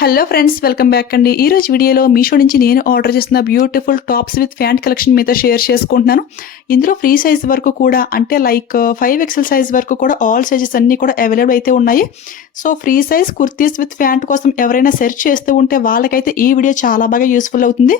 Hello friends, welcome back అండి. ఈ రోజు వీడియోలో మీషో నుంచి నేను ఆర్డర్ చేసిన beautiful tops with pant collection మీతో షేర్ చేసుకుంటున్నాను. ఇందులో ఫ్రీ సైజ్ వరకు కూడా, అంటే లైక్ 5XL సైజ్ వరకు కూడా ఆల్ సైజెస్ అన్నీ కూడా అవైలబుల్ అయితే ఉన్నాయి. So free size kurtis with pant కోసం ఎవరైనా సెర్చ్ చేస్తూ ఉంటే వాళ్ళకైతే ఈ వీడియో చాలా బాగా యూస్ఫుల్ అవుతుంది.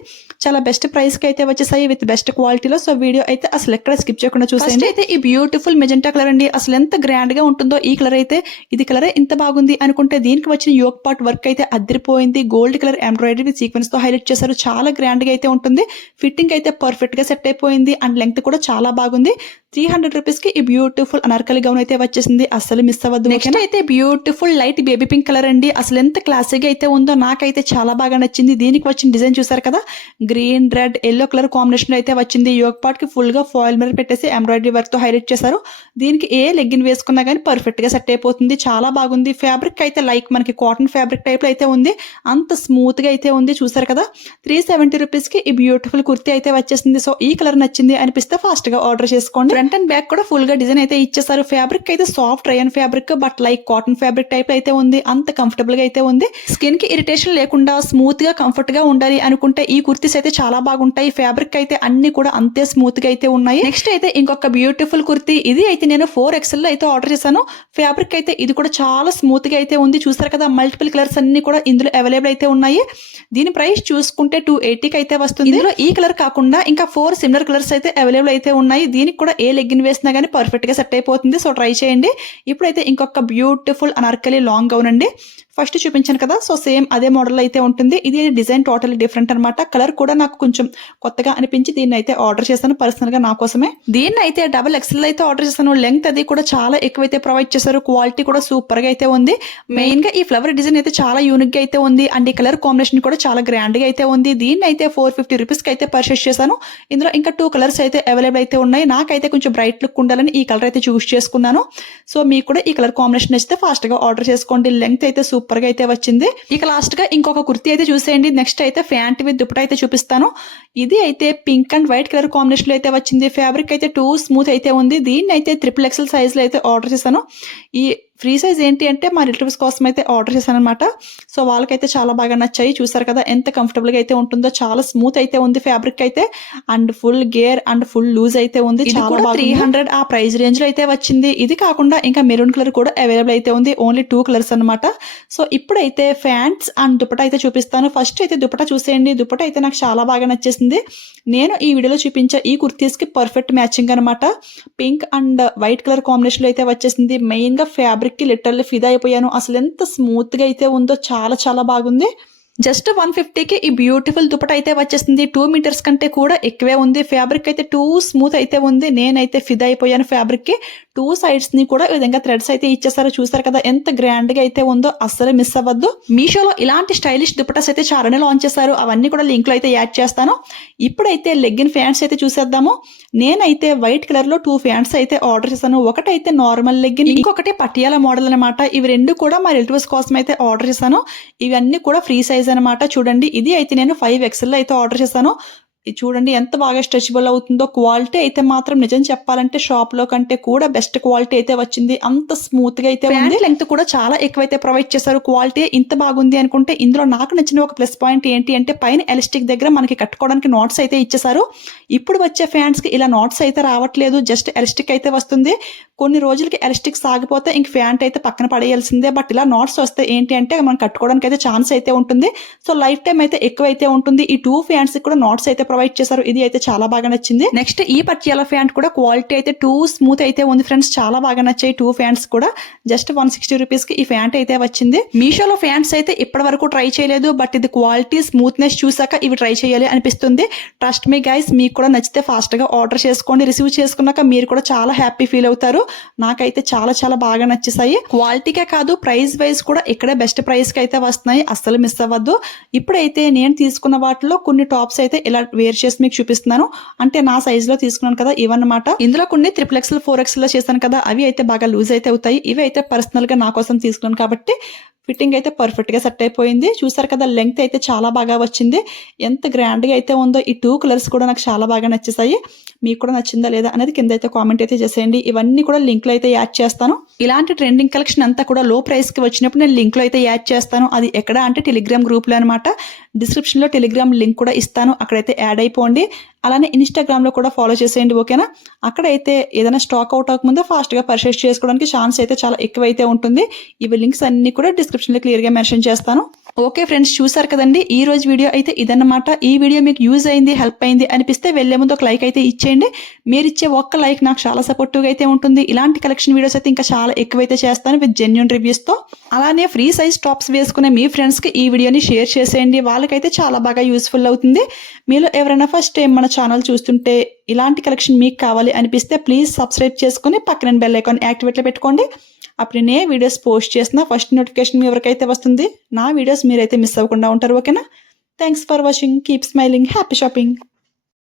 చాలా బెస్ట్ ప్రైస్కి అయితే వచ్చేసాయి విత్ బెస్ట్ క్వాలిటీలో. సో వీడియో అయితే అసలు ఎక్కడ స్కిప్ చేయకుండా చూసేయండి. అయితే ఈ బ్యూటిఫుల్ మెజెంటా కలర్ అండి, అసలు ఎంత గ్రాండ్గా ఉంటుందో ఈ కలర్ అయితే. ఇది కలరే ఇంత బాగుంది అనుకుంటే దీనికి వచ్చిన యోక్ పార్ట్ వర్క్ అయితే అదిరిపోయింది. Gold colour embroidery with sequence తో హైలైట్ చేశారు. చాలా గ్రాండ్ గా అయితే ఉంటుంది. ఫిట్టింగ్ అయితే పర్ఫెక్ట్ గా సెట్ అయిపోయింది అండ్ లెంగ్త్ కూడా చాలా బాగుంది. 300 రూపీస్ కి ఈ బ్యూటిఫుల్ అనార్కలి గౌన్ అయితే వచ్చేసింది. అసలు మిస్ అవ్వద్దు. నెక్స్ట్ అయితే beautiful light baby pink colour అండి. అసలు ఎంత క్లాసీగా అయితే ఉందో నాకైతే చాలా బాగా నచ్చింది. దీనికి వచ్చిన డిజైన్ చూసారు కదా, green red yellow colour combination అయితే వచ్చింది. యోగ్ పార్ట్ కి ఫుల్ గా ఫాయిల్ మిర్రర్ పెట్టేసి ఎంబ్రాయిడరీ వర్క్ తో హైలైట్ చేశారు. దీనికి ఏ లెగ్గిన్ వేసుకున్నా కానీ పర్ఫెక్ట్ గా సెట్ అయిపోతుంది. చాలా బాగుంది. ఫ్యాబ్రిక్ అయితే లైక్ మనకి కాటన్ ఫ్యాబ్రిక్ టైప్ లో అయితే ఉంది. అంత స్మూత్ గా అయితే ఉంది. చూసారు కదా, 370 రూపీస్ కి ఈ బ్యూటిఫుల్ కుర్తీ అయితే వచ్చేసింది. సో ఈ కలర్ నచ్చింది అనిపిస్తే ఫాస్ట్ గా ఆర్డర్ చేసుకోండి. ఫ్రంట్ అండ్ బ్యాక్ కూడా ఫుల్ గా డిజైన్ అయితే ఇచ్చేసారు. ఫ్యాబ్రిక్ అయితే soft rayon fabric, but like cotton fabric type అయితే ఉంది. అంత కంఫర్టబుల్ గా అయితే ఉంది. స్కిన్ కి ఇరిటేషన్ లేకుండా స్మూత్ గా కంఫర్ట్ గా ఉండాలి అనుకుంటే ఈ కుర్తీస్ అయితే చాలా బాగుంటాయి. ఫ్యాబ్రిక్ అయితే అన్ని కూడా అంతే స్మూత్ గా అయితే ఉన్నాయి. నెక్స్ట్ అయితే ఇంకొక బ్యూటిఫుల్ కుర్తీ. ఇది అయితే నేను 4XL లో అయితే ఆర్డర్ చేశాను. ఫ్యాబ్రిక్ అయితే ఇది కూడా చాలా స్మూత్ గా అయితే ఉంది. చూసారు కదా, మల్టిపుల్ కలర్స్ అన్ని కూడా ఇందులో అవైలబుల్ అయితే ఉన్నాయి. దీని ప్రైస్ చూసుకుంటే 280కి అయితే వస్తుంది. ఇందులో ఈ కలర్ కాకుండా ఇంకా 4 సిమిలర్ కలర్స్ అయితే అవైలబుల్ అయితే ఉన్నాయి. దీనికి కూడా ఏ లెగ్గిన్ వేసినా కానీ పర్ఫెక్ట్ గా సెట్ అయిపోతుంది. సో ట్రై చేయండి. ఇప్పుడైతే ఇంకొక బ్యూటిఫుల్ అనార్కలి లాంగ్ గౌన్ అండి. ఫస్ట్ చూపించాను కదా, సో సేమ్ అదే మోడల్ అయితే ఉంటుంది. ఇది డిజైన్ టోటల్లీ డిఫరెంట్ అనమాట. కలర్ కూడా నాకు కొంచెం కొత్తగా అనిపించి దీన్ని అయితే ఆర్డర్ చేశాను పర్సనల్ గా నా కోసమే. దీన్ని అయితే XXL అయితే ఆర్డర్ చేశాను. లెంగ్త్ అది కూడా చాలా ఎక్కువైతే ప్రొవైడ్ చేశారు. క్వాలిటీ కూడా సూపర్ గా అయితే ఉంది. మెయిన్ గా ఈ ఫ్లవర్ డిజైన్ అయితే చాలా యూనిక్ గా అయితే ఉంది అండ్ ఈ కలర్ కాంబినేషన్ కూడా చాలా గ్రాండ్ గా అయితే ఉంది. దీన్ని అయితే 450 రూపీస్ కి అయితే పర్చేస్ చేశాను. ఇందులో ఇంకా 2 కలర్స్ అయితే అవైలబుల్ అయితే ఉన్నాయి. నాకైతే కొంచెం బ్రైట్ లుక్ ఉండాలని ఈ కలర్ అయితే చూస్ చేసుకున్నాను. సో మీకు కూడా ఈ కలర్ కాంబినేషన్ నచ్చితే ఫాస్ట్ గా ఆర్డర్ చేసుకోండి. లెంగ్త్ అయితే సూపర్ గా అయితే వచ్చింది. ఇక లాస్ట్ గా ఇంకొక కుర్తీ అయితే చూసేయండి. నెక్స్ట్ అయితే ప్యాంట్ విత్ దుపట్టా అయితే చూపిస్తాను. ఇది అయితే pink and white colour combination లో అయితే వచ్చింది. ఫ్యాబ్రిక్ అయితే టూ స్మూత్ అయితే ఉంది. దీన్ని అయితే XXL సైజ్ లో అయితే ఆర్డర్ చేశాను. ఈ ఫ్రీ సైజ్ ఏంటి అంటే మా రిలేటివ్స్ కోసం అయితే ఆర్డర్ చేశాను అనమాట. సో వాళ్ళకైతే చాలా బాగా నచ్చాయి. చూసారు కదా ఎంత కంఫర్టబుల్ గా అయితే ఉంటుందో. చాలా స్మూత్ అయితే ఉంది ఫ్యాబ్రిక్ అయితే and full gear and full loose అయితే ఉంది. చాలా 300 ఆ ప్రైస్ రేంజ్ లో అయితే వచ్చింది. ఇది కాకుండా ఇంకా మెరూన్ కలర్ కూడా అవైలబుల్ అయితే ఉంది. ఓన్లీ 2 కలర్స్ అనమాట. సో ఇప్పుడైతే ప్యాంట్స్ అండ్ దుపట్టా అయితే చూపిస్తాను. ఫస్ట్ అయితే దుపట్టా చూసేయండి. దుపట్టా అయితే నాకు చాలా బాగా నచ్చేసింది. నేను ఈ వీడియోలో చూపించే ఈ కుర్తీస్ కి పర్ఫెక్ట్ మ్యాచింగ్ అనమాట. Pink and white colour combination లో అయితే వచ్చేసింది. మెయిన్ గా ఫ్యాబ్రిక్ కి లిటరల్లీ ఫిదా అయిపోయాను. అసలు ఎంత స్మూత్ గా అయితే ఉందో, చాలా చాలా బాగుంది. జస్ట్ 150కి ఈ బ్యూటిఫుల్ దుపట్టా అయితే వచ్చేసింది. 2 మీటర్స్ కంటే కూడా ఎక్కువే ఉంది. ఫ్యాబ్రిక్ అయితే టూ స్మూత్ అయితే ఉంది. నేనైతే ఫిదా అయిపోయాను ఫ్యాబ్రిక్ కి. 2 సైడ్స్ ని కూడా ఈ విధంగా థ్రెడ్స్ అయితే ఇచ్చేసారు. చూసారు కదా ఎంత గ్రాండ్ గా అయితే ఉందో. అస్సలు మిస్ అవ్వద్దు. మీషోలో ఇలాంటి స్టైలిష్ దుపట్టాస్ అయితే చాలానే లాంచ్ చేశారు. అవన్నీ కూడా లింక్ లో అయితే యాడ్ చేస్తాను. ఇప్పుడైతే లెగ్గిన్ ఫ్యాంట్స్ అయితే చూసేద్దాము. నేనైతే వైట్ కలర్ లో 2 ఫ్యాంట్స్ అయితే ఆర్డర్ చేశాను. ఒకటైతే నార్మల్ లెగ్గిన్, ఇంకొకటి పటియాలా మోడల్ అనమాట. ఇవి రెండు కూడా మా రిలేటివ్స్ కోసం అయితే ఆర్డర్ చేశాను. ఇవన్నీ కూడా ఫ్రీ సైజ్ అనమాట. చూడండి, ఇది అయితే నేను 5XL అయితే ఆర్డర్ చేశాను. ఇది చూడండి ఎంత బాగా స్ట్రెచబుల్ అవుతుందో. క్వాలిటీ అయితే మాత్రం నిజం చెప్పాలంటే షాప్ లో కంటే కూడా బెస్ట్ క్వాలిటీ అయితే వచ్చింది. అంత స్మూత్ గా అయితే ఉంది. లెంగ్త్ కూడా చాలా ఎక్కువైతే ప్రొవైడ్ చేశారు. క్వాలిటీ ఇంత బాగుంది అనుకుంటే ఇందులో నాకు నచ్చిన ఒక ప్లస్ పాయింట్ ఏంటి అంటే పైన ఎలాస్టిక్ దగ్గర మనకి కట్టుకోవడానికి నాట్స్ అయితే ఇచ్చేసారు. ఇప్పుడు వచ్చే ఫ్యాంట్స్ కి ఇలా నాట్స్ అయితే రావట్లేదు. జస్ట్ ఎలాస్టిక్ అయితే వస్తుంది. కొన్ని రోజులకి ఎలాస్టిక్ సాగిపోతే ఇంక ఫ్యాంట్ అయితే పక్కన పడేయాల్సిందే. బట్ ఇలా నాట్స్ వస్తే ఏంటి అంటే మనం కట్టుకోవడానికి అయితే ఛాన్స్ అయితే ఉంటుంది. సో లైఫ్ టైం అయితే ఎక్కువ అయితే ఉంటుంది. ఈ 2 ఫ్యాంట్స్ కూడా నాట్స్ అయితే ప్రొవైడ్ చేశారు. ఇది అయితే చాలా బాగా నచ్చింది. నెక్స్ట్ ఈ పటియాలా ఫ్యాంట్ కూడా క్వాలిటీ అయితే టూ స్మూత్ అయితే ఉంది ఫ్రెండ్స్. చాలా బాగా నచ్చాయి 2 ఫ్యాంట్స్ కూడా. జస్ట్ 160 రూపీస్ కి ఈ ఫ్యాంట్ అయితే వచ్చింది. మీషోలో ఫ్యాంట్స్ అయితే ఇప్పటి వరకు ట్రై చేయలేదు. బట్ ఇది క్వాలిటీ స్మూత్నెస్ చూసాక ఇవి ట్రై చేయాలి అనిపిస్తుంది. ట్రస్ట్ మీ గైస్, మీకు కూడా నచ్చితే ఫాస్ట్ గా ఆర్డర్ చేసుకోండి. రిసీవ్ చేసుకున్నాక మీరు కూడా చాలా హ్యాపీ ఫీల్ అవుతారు. నాకైతే చాలా చాలా బాగా నచ్చేసాయి. క్వాలిటీకే కాదు ప్రైస్ వైజ్ కూడా ఇక్కడే బెస్ట్ ప్రైస్ కి అయితే వస్తున్నాయి. అస్సలు మిస్ అవ్వద్దు. ఇప్పుడైతే నేను తీసుకున్న వాటిలో కొన్ని టాప్స్ అయితే ఇలా వేర్ చేసి మీకు చూపిస్తున్నాను. అంటే నా సైజ్ లో తీసుకున్నాను కదా ఇవన్నమాట. ఇందులో కొన్ని XXL 4XL లో చేశాను కదా, అవి అయితే బాగా లూజ్ అయితే అవుతాయి. ఇవి అయితే పర్సనల్ గా నా కోసం తీసుకున్నాను కాబట్టి ఫిట్టింగ్ అయితే పర్ఫెక్ట్గా సెట్ అయిపోయింది. చూసారు కదా, లెంగ్త్ అయితే చాలా బాగా వచ్చింది. ఎంత గ్రాండ్గా అయితే ఉందో. ఈ 2 కలర్స్ కూడా నాకు చాలా బాగా నచ్చేసాయి. మీకు కూడా నచ్చిందా లేదా అనేది కింద అయితే కామెంట్ అయితే చేసేయండి. ఇవన్నీ కూడా లింక్లో అయితే యాడ్ చేస్తాను. ఇలాంటి ట్రెండింగ్ కలెక్షన్ అంతా కూడా లో ప్రైస్కి వచ్చినప్పుడు నేను లింక్లో అయితే యాడ్ చేస్తాను. అది ఎక్కడ అంటే టెలిగ్రామ్ గ్రూప్లో అనమాట. డిస్క్రిప్షన్లో టెలిగ్రామ్ లింక్ కూడా ఇస్తాను, అక్కడైతే యాడ్ అయిపోండి. అలానే ఇన్స్టాగ్రామ్లో కూడా ఫాలో చేసేయండి, ఓకేనా. అక్కడైతే ఏదైనా స్టాక్ అవుట్ అవ్వకముందే ఫాస్ట్గా పర్చేస్ చేసుకోవడానికి ఛాన్స్ అయితే చాలా ఎక్కువైతే ఉంటుంది. ఇవి లింక్స్ అన్ని కూడా డిస్క్రిప్షన్లో క్లియర్గా మెన్షన్ చేస్తాను. ఓకే ఫ్రెండ్స్, చూసారు కదండి, ఈ రోజు వీడియో అయితే ఇదన్నమాట. ఈ వీడియో మీకు యూజ్ అయింది, హెల్ప్ అయింది అనిపిస్తే వెళ్ళే ముందు ఒక లైక్ అయితే ఇచ్చేయండి. మీరు ఇచ్చే ఒక్క లైక్ నాకు చాలా సపోర్టివ్గా అయితే ఉంటుంది. ఇలాంటి కలెక్షన్ వీడియోస్ అయితే ఇంకా చాలా ఎక్కువైతే చేస్తాను విత్ జెన్యూన్ రివ్యూస్తో. అలానే ఫ్రీ సైజ్ టాప్స్ వేసుకునే మీ ఫ్రెండ్స్కి ఈ వీడియోని షేర్ చేసేయండి. వాళ్ళకైతే చాలా బాగా యూస్ఫుల్ అవుతుంది. మీలో ఎవరైనా ఫస్ట్ టైం మన ఛానల్ చూస్తుంటే ఇలాంటి కలెక్షన్ మీకు కావాలి అనిపిస్తే ప్లీజ్ సబ్స్క్రైబ్ చేసుకుని పక్కన బెల్ ఐకాన్ యాక్టివేట్లో పెట్టుకోండి. అప్పుడు నేను వీడియోస్ పోస్ట్ చేసిన ఫస్ట్ నోటిఫికేషన్ మీ ఎవరికైతే వస్తుంది. నా వీడియోస్ మీరైతే మిస్ అవ్వకుండా ఉంటారు, ఓకేనా. Thanks for watching. Keep smiling. Happy shopping.